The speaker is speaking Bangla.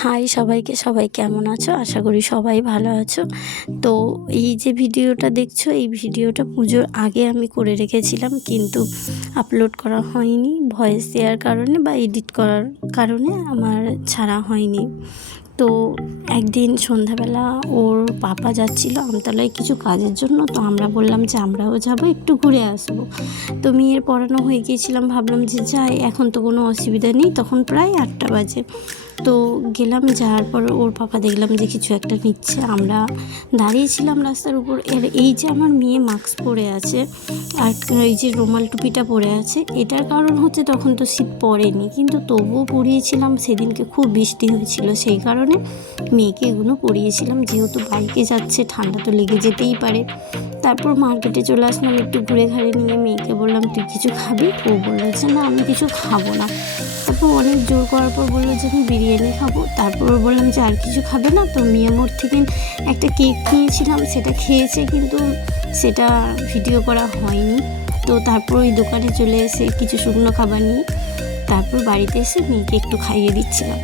হাই সবাইকে, সবাই কেমন আছো? আশা করি সবাই ভালো আছো। তো এই যে ভিডিওটা দেখছো, এই ভিডিওটা পুজোর আগে আমি করে রেখেছিলাম, কিন্তু আপলোড করা হয়নি ভয়েস দেওয়ার কারণে বা এডিট করার কারণে আমার ছাড়া হয়নি। তো একদিন সন্ধ্যাবেলা ওর পাপা যাচ্ছিলো আমতলায় কিছু কাজের জন্য, তো আমরা বললাম যে আমরাও যাবো, একটু ঘুরে আসবো। তো মেয়ের পড়ানো হয়ে গিয়েছিলাম, ভাবলাম যে যাই, এখন তো কোনো অসুবিধা নেই। তখন প্রায় 8টা বাজে। তো গেলাম, যাওয়ার পর ওর পাপা দেখলাম যে কিছু একটা নিচ্ছে। আমরা দাঁড়িয়েছিলাম রাস্তার উপর। এই যে আমার মেয়ে মাস্ক পরে আছে আর এই যে রুমাল টুপিটা পরে আছে, এটার কারণ হচ্ছে তখন তো শীত পড়েনি, কিন্তু তবুও পরিয়েছিলাম। সেদিনকে খুব বৃষ্টি হয়েছিল, সেই কারণে মেয়েকে এগুলো পরিয়েছিলাম। যেহেতু বাইকে যাচ্ছে, ঠান্ডা তো লেগে যেতেই পারে। তারপর মার্কেটে চলে আসলাম, একটু ঘুরে ঘাড়ে নিয়ে মেয়েকে বললাম তুই কিছু খাবি? ও বললো যে না, আমি কিছু খাবো না। তারপর অনেক জোর করার পর বললো যে আমি বিরিয়ানি খাবো। তারপর বললাম যে আর কিছু খাবে না? তো মিয়ামোর থেকে একটা কেক নিয়েছিলাম, সেটা খেয়েছে, কিন্তু সেটা ভিডিও করা হয়নি। তো তারপর ওই দোকানে চলে এসে কিছু শুকনো খাবার নিয়ে তারপর বাড়িতে এসে মেয়েকে একটু খাইয়ে দিচ্ছিলাম।